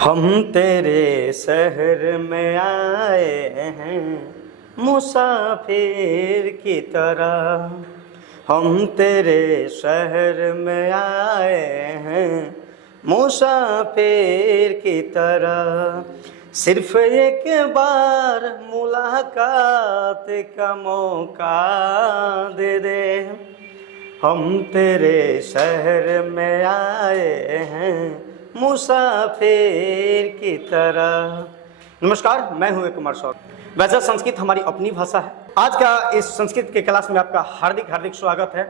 हम तेरे शहर में आए हैं मुसाफिर की तरह। हम तेरे शहर में आए हैं मुसाफिर की तरह। सिर्फ एक बार मुलाकात का मौका दे दे। हम तेरे शहर में आए हैं मुसाफिर की तरह। नमस्कार, मैं हूँ कुमार सौरभ। वैसे संस्कृत हमारी अपनी भाषा है। आज का इस संस्कृत के क्लास में आपका हार्दिक स्वागत है।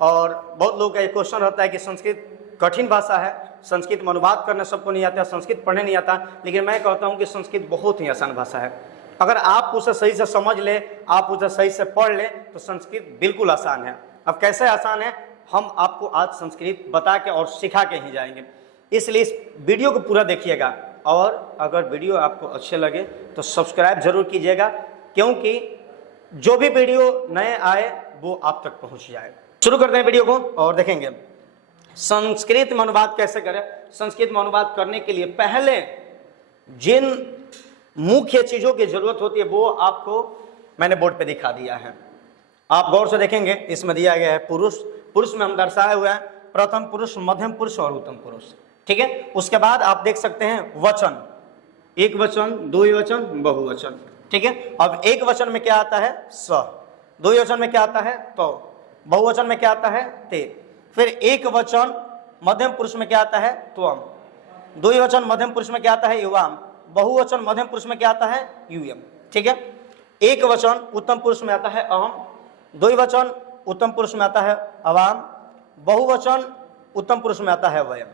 और बहुत लोगों का एक क्वेश्चन रहता है कि संस्कृत कठिन भाषा है, संस्कृत में अनुवाद करना सबको नहीं आता, संस्कृत पढ़ने नहीं आता। लेकिन मैं कहता हूँ कि संस्कृत बहुत ही आसान भाषा है। अगर आप उसे सही से समझ ले, आप उसे सही से पढ़ ले तो संस्कृत बिल्कुल आसान है। अब कैसे आसान है, हम आपको आज संस्कृत बता के और सिखा के ही जाएंगे। इसलिए इस वीडियो को पूरा देखिएगा और अगर वीडियो आपको अच्छे लगे तो सब्सक्राइब जरूर कीजिएगा, क्योंकि जो भी वीडियो नए आए वो आप तक पहुंच जाए। शुरू करते हैं वीडियो को और देखेंगे संस्कृत में अनुवाद कैसे करें। संस्कृत में अनुवाद करने के लिए पहले जिन मुख्य चीजों की जरूरत होती है वो आपको मैंने बोर्ड पे दिखा दिया है। आप गौर से देखेंगे, इसमें दिया गया है पुरुष। पुरुष में हम दर्शाए हुए हैं प्रथम पुरुष, मध्यम पुरुष और उत्तम पुरुष। ठीक है। उसके बाद आप देख सकते हैं वचन, एक वचन, द्विवचन, बहुवचन। ठीक है। अब एक वचन में क्या आता है? स। द्विवचन में क्या आता है? तो। बहुवचन में क्या आता है? ते। फिर एक वचन मध्यम पुरुष में क्या आता है? त्वम। द्विवचन मध्यम पुरुष में क्या आता है? युवाम। बहुवचन मध्यम पुरुष में क्या आता है? यूयम। ठीक है। एक वचन उत्तम पुरुष में आता है अहम, द्विवचन उत्तम पुरुष में आता है अवाम, बहुवचन उत्तम पुरुष में आता है वयम।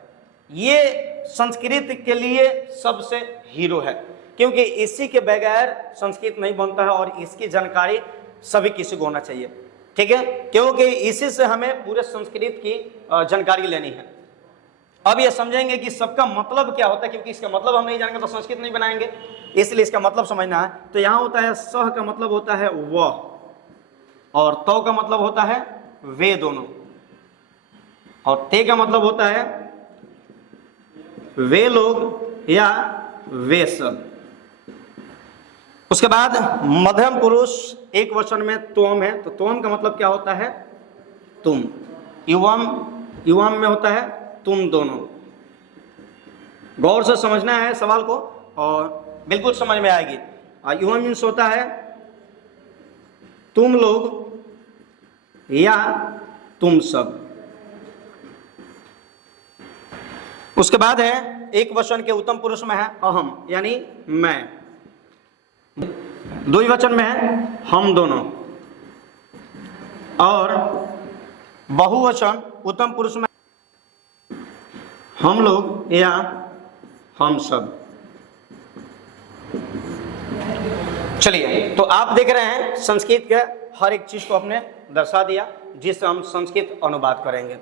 ये संस्कृत के लिए सबसे हीरो है, क्योंकि इसी के बगैर संस्कृत नहीं बनता है और इसकी जानकारी सभी किसी को होना चाहिए। ठीक है। क्योंकि इसी से हमें पूरे संस्कृत की जानकारी लेनी है। अब ये समझेंगे कि सबका मतलब क्या होता है, क्योंकि इसका मतलब हम नहीं जानेंगे तो संस्कृत नहीं बनाएंगे। इसलिए इसका मतलब समझना है। तो यहाँ होता है सह का मतलब होता है वह, और तो का मतलब होता है वे दोनों, और ते का मतलब होता है वे लोग या वे सब। उसके बाद मध्यम पुरुष एक वचन में त्वम है, तो त्वम का मतलब क्या होता है? तुम। युवम, युवम में होता है तुम दोनों। गौर से समझना है सवाल को और बिल्कुल समझ में आएगी। युवम मीन्स होता है तुम लोग या तुम सब। उसके बाद है एक वचन के उत्तम पुरुष में है अहम, यानी मैं। द्विवचन में है हम दोनों, और बहुवचन उत्तम पुरुष में हम लोग या हम सब। चलिए, तो आप देख रहे हैं संस्कृत के हर एक चीज को आपने दर्शा दिया जिससे हम संस्कृत अनुवाद करेंगे।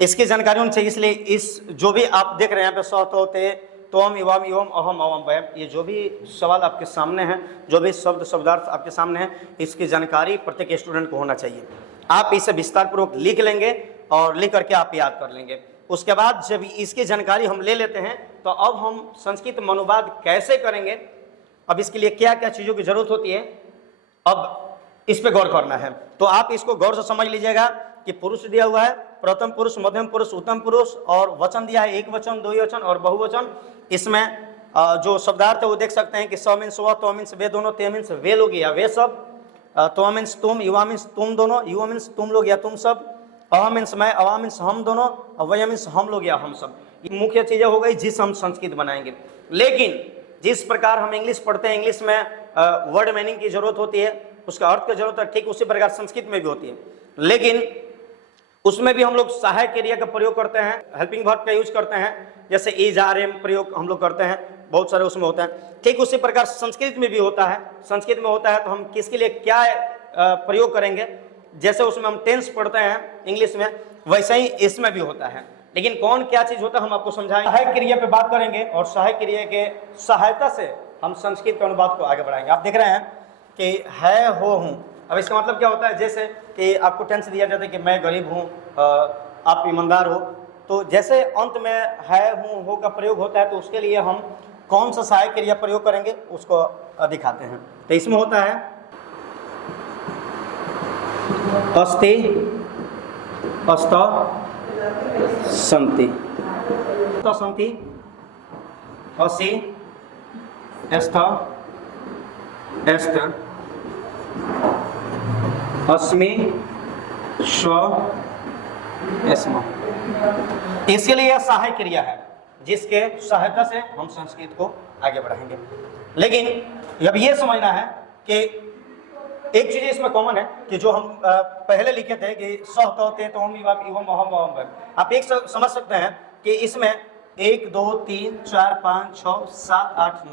इसकी जानकारी होनी चाहिए। इसलिए इस जो भी आप देख रहे हैं यहाँ पे स, तो, ते, त्वम, युवम, युवम, अहम, अवम, वयम, ये जो भी सवाल आपके सामने हैं, जो भी शब्द शब्दार्थ आपके सामने हैं, इसकी जानकारी प्रत्येक स्टूडेंट को होना चाहिए। आप इसे विस्तार पूर्वक लिख लेंगे और लिख करके आप याद कर लेंगे। उसके बाद जब इसकी जानकारी हम ले लेते हैं तो अब हम संस्कृत में अनुवाद कैसे करेंगे, अब इसके लिए क्या क्या चीज़ों की जरूरत होती है, अब इस पे गौर करना है। तो आप इसको गौर से समझ लीजिएगा कि पुरुष दिया हुआ है प्रथम पुरुष, मध्यम पुरुष, उत्तम पुरुष, और वचन दिया है एक वचन, द्विवचन और बहुवचन। इसमें जो शब्दार्थ है वो देख सकते हैं कि स मीन्स वह, तो मीन्स वे दोनों, ते मीन्स वे लोग या वे सब, तो मीन्स तुम, युवा मीन्स तुम दोनों, युवा मीन्स तुम लोग या तुम सब, अह मीन्स मैं, अवा मीन्स हम दोनों, वय मीन्स हम लोग या हम सब। ये मुख्य चीजें हो गई जिस हम संस्कृत बनाएंगे। लेकिन जिस प्रकार हम इंग्लिश पढ़ते हैं, इंग्लिश में वर्ड मीनिंग की जरूरत होती है, उसका अर्थ की जरूरत है, ठीक उसी प्रकार संस्कृत में भी होती है। लेकिन उसमें भी हम लोग सहायक क्रिया का प्रयोग करते हैं, हेल्पिंग वर्ब का यूज करते हैं, जैसे इज, आर, एम प्रयोग हम लोग करते हैं, बहुत सारे उसमें होता है। ठीक उसी प्रकार संस्कृत में भी होता है। संस्कृत में होता है तो हम किसके लिए क्या प्रयोग करेंगे, जैसे उसमें हम टेंस पढ़ते हैं इंग्लिश में, वैसे ही इसमें भी होता है। लेकिन कौन क्या चीज होता है हम आपको समझाएंगे। सहायक क्रिया पे बात करेंगे और सहायक क्रिया के सहायता से हम संस्कृत के अनुवाद को आगे बढ़ाएंगे। आप देख रहे हैं कि है, हो, हूँ। अब इसका मतलब क्या होता है, जैसे कि आपको टेंस दिया जाता है कि मैं गरीब हूँ, आप ईमानदार हो, तो जैसे अंत में है, हूँ, हो का प्रयोग होता है तो उसके लिए हम कौन सा सहायक क्रिया प्रयोग करेंगे उसको दिखाते हैं। तो इसमें होता है अस्ति, अस्त, संति, संति, असि, अस्थ, एस्त, अस्मि, स्व, एस्म। इसके लिए यह सहायक क्रिया है जिसके सहायता से हम संस्कृत को आगे बढ़ाएंगे। लेकिन अब ये समझना है कि एक चीज इसमें कॉमन है कि जो हम पहले लिखे थे कि सह तो ते तो हम इवम अहम अहम, आप एक समझ सकते हैं कि इसमें 1 2 3 4 5 6 7 8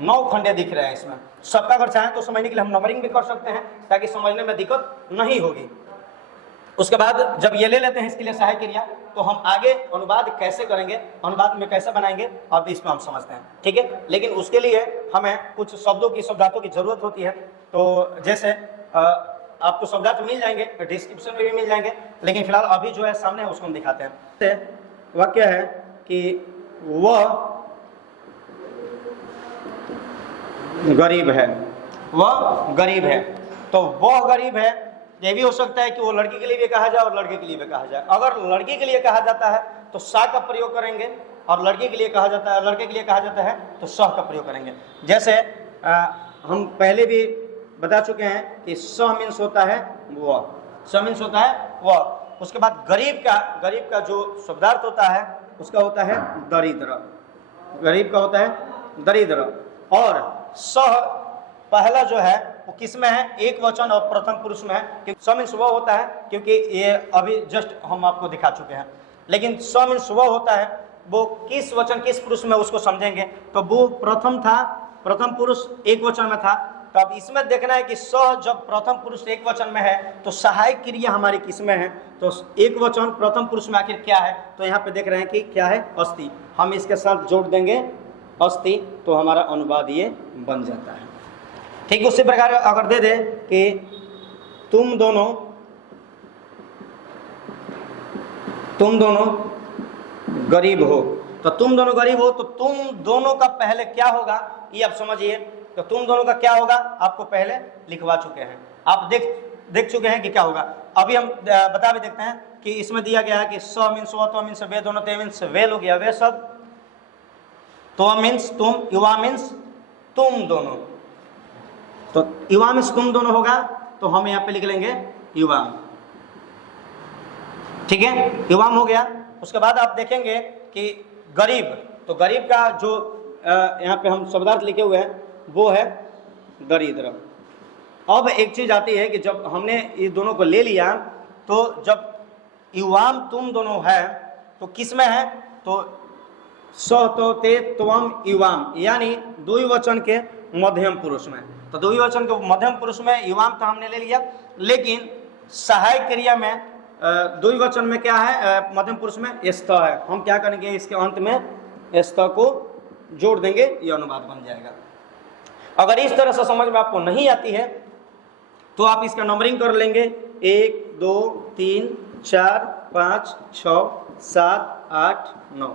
9 खंडे दिख रहे हैं। इसमें सबका अगर चाहें तो समझने के लिए हम नंबरिंग भी कर सकते हैं ताकि समझने में दिक्कत नहीं होगी। उसके बाद जब ये ले लेते हैं इसके लिए सहायक क्रिया, तो हम आगे अनुवाद कैसे करेंगे, अनुवाद में कैसे बनाएंगे, अब इसमें हम समझते हैं, ठीक है। लेकिन उसके लिए हमें कुछ शब्दों की, शब्दार्थों की जरूरत होती है। तो जैसे आपको शब्दार्थ मिल जाएंगे, डिस्क्रिप्शन में भी मिल जाएंगे, लेकिन फिलहाल अभी जो है सामने है उसको हम दिखाते हैं। वाक्य है कि वह गरीब है, वह गरीब है। तो वह गरीब है, ये भी हो सकता है कि वो लड़की के लिए भी कहा जाए और लड़के के लिए भी कहा जाए। अगर लड़की के लिए कहा जाता है तो सा का प्रयोग करेंगे, और लड़के के लिए कहा जाता है, लड़के के लिए कहा जाता है तो सह का प्रयोग करेंगे। जैसे हम पहले भी बता चुके हैं कि स मीन्स होता है वह, स मीन्स होता है वह। उसके बाद गरीब का जो शब्दार्थ होता है उसका होता है दरिद्र, गरीब का होता है दरिद्र। और सह पहला जो है वो किस में है, एक वचन और प्रथम पुरुष में है, क्योंकि स मीन्स वह होता है, क्योंकि ये अभी जस्ट हम आपको दिखा चुके हैं। लेकिन स मीन्स वह होता है, वो किस वचन किस पुरुष में उसको समझेंगे। तो वो प्रथम था, प्रथम पुरुष एक वचन में था। तो अब इसमें देखना है कि स जब प्रथम पुरुष एक वचन में है तो सहायक क्रिया हमारी किस में है, तो एक वचन प्रथम पुरुष में आखिर क्या है। तो यहाँ पे देख रहे हैं कि क्या है, अस्ति। हम इसके साथ जोड़ देंगे अस्ति, तो हमारा अनुवाद ये बन जाता है। ठीक उसी प्रकार अगर दे दे कि तुम दोनों गरीब हो, तो तुम दोनों गरीब हो, तो तुम दोनों का पहले क्या होगा ये आप समझिए। तो तुम दोनों का क्या होगा आपको पहले लिखवा चुके हैं, आप देख चुके हैं कि क्या होगा। अभी हम बता भी देखते हैं कि इसमें दिया गया है कि स मीन्स व, तो मीन्स वे दोनों, ते मीन्स वे लोग या वे सब, तो मीन्स तुम, युवा मीन्स तुम दोनों। तो युवा मीन्स तुम दोनों होगा, तो हम यहाँ पे लिख लेंगे युवाम, ठीक है, युवाम हो गया। उसके बाद आप देखेंगे कि गरीब, तो गरीब का जो यहाँ पे हम शब्दार्थ लिखे हुए हैं वो है दरिद्र। अब एक चीज आती है कि जब हमने ये दोनों को ले लिया, तो जब युवाम तुम दोनों है तो किस में है, तो स तो ते त्वम युवाम, यानी द्विवचन के मध्यम पुरुष में। तो द्विवचन के मध्यम पुरुष में युवाम तो हमने ले लिया, लेकिन सहायक क्रिया में द्विवचन में क्या है, मध्यम पुरुष में स्त है। हम क्या करेंगे, इसके अंत में स्त को जोड़ देंगे, ये अनुवाद बन जाएगा। अगर इस तरह से समझ में आपको नहीं आती है तो आप इसका नंबरिंग कर लेंगे, 1 2 3 4 5 6 7 8 9।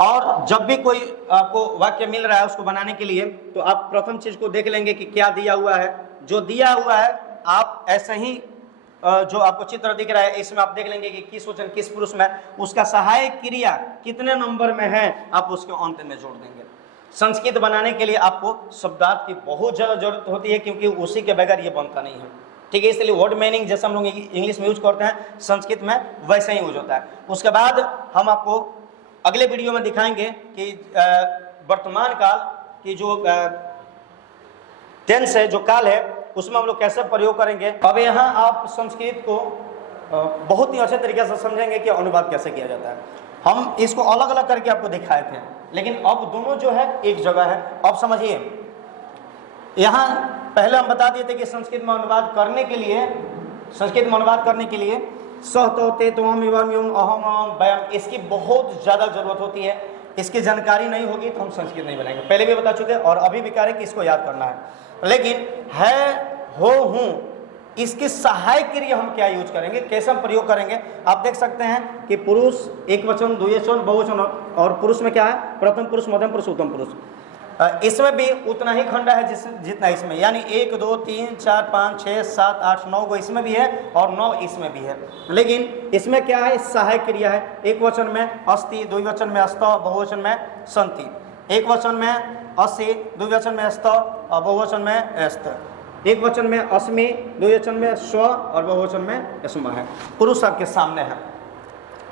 और जब भी कोई आपको वाक्य मिल रहा है उसको बनाने के लिए, तो आप प्रथम चीज को देख लेंगे कि क्या दिया हुआ है। जो दिया हुआ है आप ऐसे ही जो आपको चित्र दिख रहा है इसमें आप देख लेंगे कि किस वचन किस पुरुष में, उसका सहायक क्रिया कितने नंबर में है, आप उसके अंत में जोड़ देंगे। संस्कृत बनाने के लिए आपको शब्दार्थ की बहुत ज़्यादा जरूरत होती है, क्योंकि उसी के बगैर ये बनता नहीं है, ठीक है। इसलिए वर्ड मीनिंग जैसे हम लोग इंग्लिश में यूज करते हैं, संस्कृत में वैसे ही यूज होता है। उसके बाद हम आपको अगले वीडियो में दिखाएंगे कि वर्तमान काल की जो टेंस है, जो काल है, उसमें हम लोग कैसे प्रयोग करेंगे। अब यहाँ आप संस्कृत को बहुत ही अच्छे तरीके से समझेंगे कि अनुवाद कैसे किया जाता है। हम इसको अलग अलग करके आपको दिखाए थे, लेकिन अब दोनों जो है एक जगह है। अब समझिए, यहाँ पहले हम बता दिए थे कि संस्कृत में अनुवाद करने के लिए सह तो ते त्वम युवम युम अहम अहम वयम, इसकी बहुत ज़्यादा जरूरत होती है। इसकी जानकारी नहीं होगी तो हम संस्कृत नहीं बनाएंगे, पहले भी बता चुके और अभी भी कह रहे हैं कि इसको याद करना है। लेकिन है, हो, हूँ, इसकी सहायक क्रिया हम क्या यूज करेंगे, कैसे हम प्रयोग करेंगे। आप देख सकते हैं कि पुरुष एक वचन, द्विवचन, बहुवचन, और पुरुष में क्या है, प्रथम पुरुष, मध्यम पुरुष, उत्तम पुरुष। इसमें भी उतना ही खंड है जितना इसमें, यानी 1 2 3 4 5 6 7 8 9 को इसमें भी है और 9 इसमें भी है। लेकिन इसमें क्या है, सहायक क्रिया है। एक वचन में अस्ति, द्विवचन में अस्त, बहुवचन में संति। एक वचन में अस्ति, द्विवचन में अस्त और बहुवचन में अस्त। एक वचन में अस्मि, द्विवचन में स्व और बहुवचन में स्म है। पुरुष आपके सामने है।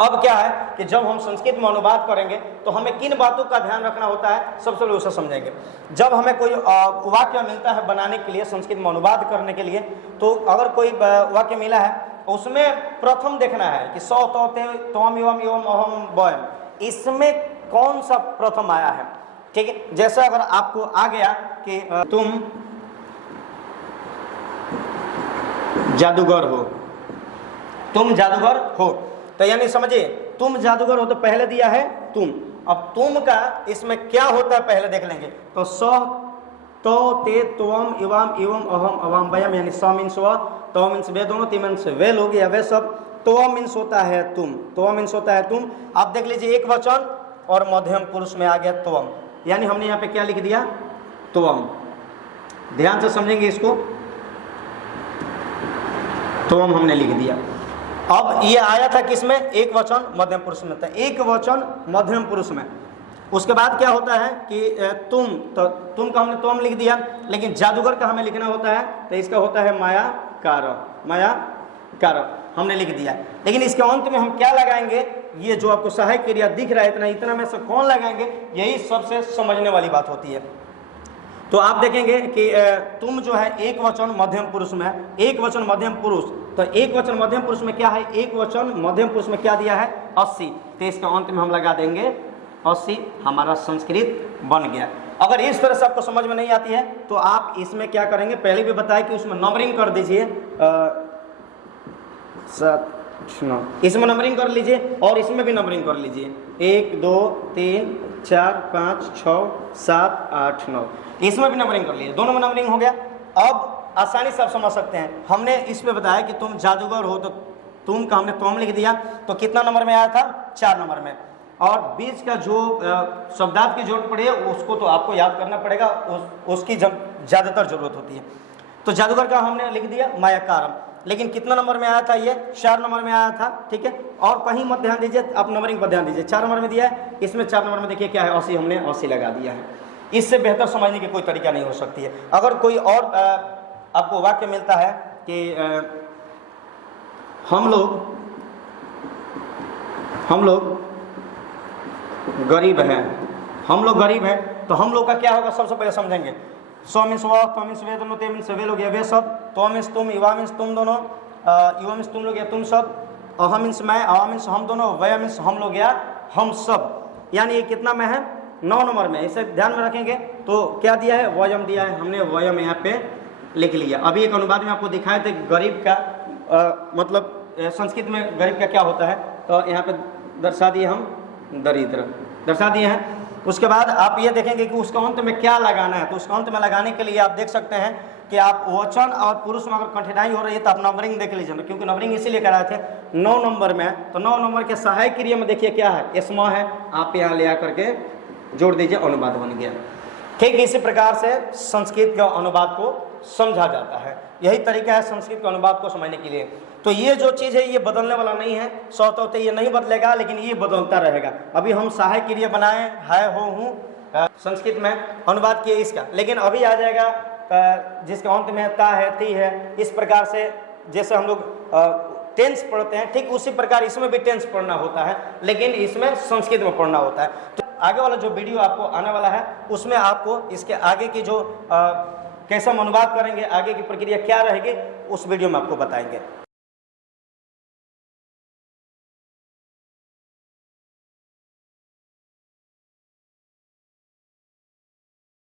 अब क्या है कि जब हम संस्कृत में अनुवाद करेंगे तो हमें किन बातों का ध्यान रखना होता है, सबसे पहले उसे समझेंगे। जब हमें कोई वाक्य मिलता है बनाने के लिए, संस्कृत में अनुवाद करने के लिए, तो अगर कोई वाक्य मिला है उसमें प्रथम देखना है कि सौ तो ते त्वम एवं एवं अहम वयम, इसमें कौन सा प्रथम आया है। ठीक है, जैसे अगर आपको आ गया कि तुम जादूगर हो, तुम जादूगर हो, तो यानी समझिए तुम जादूगर हो तो पहले दिया है तुम। अब तुम का इसमें क्या होता है पहले देख लेंगे। तो स, तो ते त्वम एवं एवं अहम अवम वयम, यानी स मीन्स व, तो मीन्स वे दोनों, ती मीन्स वे लोग या वे सब, तो मीन्स होता है तुम, तो मीन्स होता है तुम। आप देख लीजिए एक वचन और मध्यम पुरुष में आ गया त्वम, यानी हमने यहाँ पे क्या लिख दिया, त्वम। ध्यान से समझेंगे इसको, त्वम हमने लिख दिया। अब ये आया था किसमें, एक वचन मध्यम पुरुष में था, एक वचन मध्यम पुरुष में। उसके बाद क्या होता है कि तुम, तो तुम का हमने त्वम लिख दिया, लेकिन जादूगर का हमें लिखना होता है, तो इसका होता है मायाकार, मायाकार हमने लिख दिया। लेकिन इसके अंत में हम क्या लगाएंगे, ये जो आपको सहायक क्रिया दिख रहा है इतना में से कौन लगाएंगे, यही सबसे समझने वाली बात होती है। तो आप देखेंगे कि तुम जो है एक वचन मध्यम पुरुष में है, एक वचन मध्यम पुरुष, तो एक वचन मध्यम पुरुष में क्या है, एक वचन मध्यम पुरुष में क्या दिया है, 80, तो इसके अंत में हम लगा देंगे 80, हमारा संस्कृत बन गया। अगर इस तरह से आपको समझ में नहीं आती है तो आप इसमें क्या करेंगे, पहले भी बताया कि उसमें नंबरिंग कर दीजिए, 7 9, इसमें नंबरिंग कर लीजिए और इसमें भी नंबरिंग कर लीजिए, 1 2 3 4 5 6 7 8 9, इसमें भी नंबरिंग कर लीजिए, दोनों में नंबरिंग हो गया। अब आसानी से आप समझ सकते हैं, हमने इस पे बताया कि तुम जादूगर हो, तो तुम का हमने तुम लिख दिया, तो कितना नंबर में आया था, 4 नंबर में। और बीच का जो शब्दार्थ की जरूरत पड़ी है उसको तो आपको याद करना पड़ेगा, उसकी ज़्यादातर जरूरत होती है। तो जादूगर का हमने लिख दिया मायाकारम, लेकिन कितना नंबर में आया था, ये 4 नंबर में आया था। ठीक है, और कहीं मत ध्यान दीजिए, आप नंबरिंग पर ध्यान दीजिए, 4 नंबर में दिया है, इसमें 4 नंबर में देखिए क्या है, 80, हमने 80 लगा दिया है। इससे बेहतर समझने की कोई तरीका नहीं हो सकती है। अगर कोई और आपको वाक्य मिलता है कि हम लोग गरीब हैं, हम लोग गरीब हैं, तो हम लोग का क्या होगा, सबसे पहले समझेंगे। स्व मीन्स व, त्व मीन्स वे दोनों, ते मीन्स वे लोग या वे सब, तो मीन्स तुम, युवा मीन्स तुम दोनों, युवा मीन्स तुम लोग या तुम सब, अहम मीन्स मैं, अवा मीन्स हम दोनों, वय मीन्स हम लोग या हम सब। यानी ये कितना में है, 9 नंबर में। इसे ध्यान में रखेंगे तो क्या दिया है, वयम दिया है, हमने वयम यहाँ पे लिख लिया। अभी एक अनुवाद में आपको दिखाए थे गरीब का मतलब संस्कृत में गरीब का क्या होता है, तो यहाँ पे दर्शा दिए हम, दरिद्र दर्शा दिए हैं। उसके बाद आप ये देखेंगे कि उसका अंत में क्या लगाना है, तो उसका अंत में लगाने के लिए आप देख सकते हैं कि आप वचन और पुरुष में अगर कठिनाई हो रही है तो आप नंबरिंग देख लीजिए, क्योंकि नंबरिंग इसीलिए कराए थे 9 नंबर में। तो 9 नंबर के सहायक क्रिया में देखिए क्या है, स्म है, आप यहाँ ले आकर के जोड़ दीजिए, अनुवाद बन गया। ठीक इसी प्रकार से संस्कृत का अनुवाद को समझा जाता है। यही तरीका है संस्कृत के अनुवाद को समझने के लिए। तो ये जो चीज़ है ये बदलने वाला नहीं है, सौतौते ये नहीं बदलेगा, लेकिन ये बदलता रहेगा। अभी हम सहायक क्रिया बनाए है, हो, हूँ, संस्कृत में अनुवाद किए इसका, लेकिन अभी आ जाएगा जिसके अंत में ता है, ती है। इस प्रकार से जैसे हम लोग टेंस पढ़ते हैं, ठीक उसी प्रकार इसमें भी टेंस पढ़ना होता है, लेकिन इसमें संस्कृत में पढ़ना होता है। तो आगे वाला जो वीडियो आपको आने वाला है उसमें आपको इसके आगे की जो कैसे हम अनुवाद करेंगे, आगे की प्रक्रिया क्या रहेगी, उस वीडियो में आपको बताएंगे।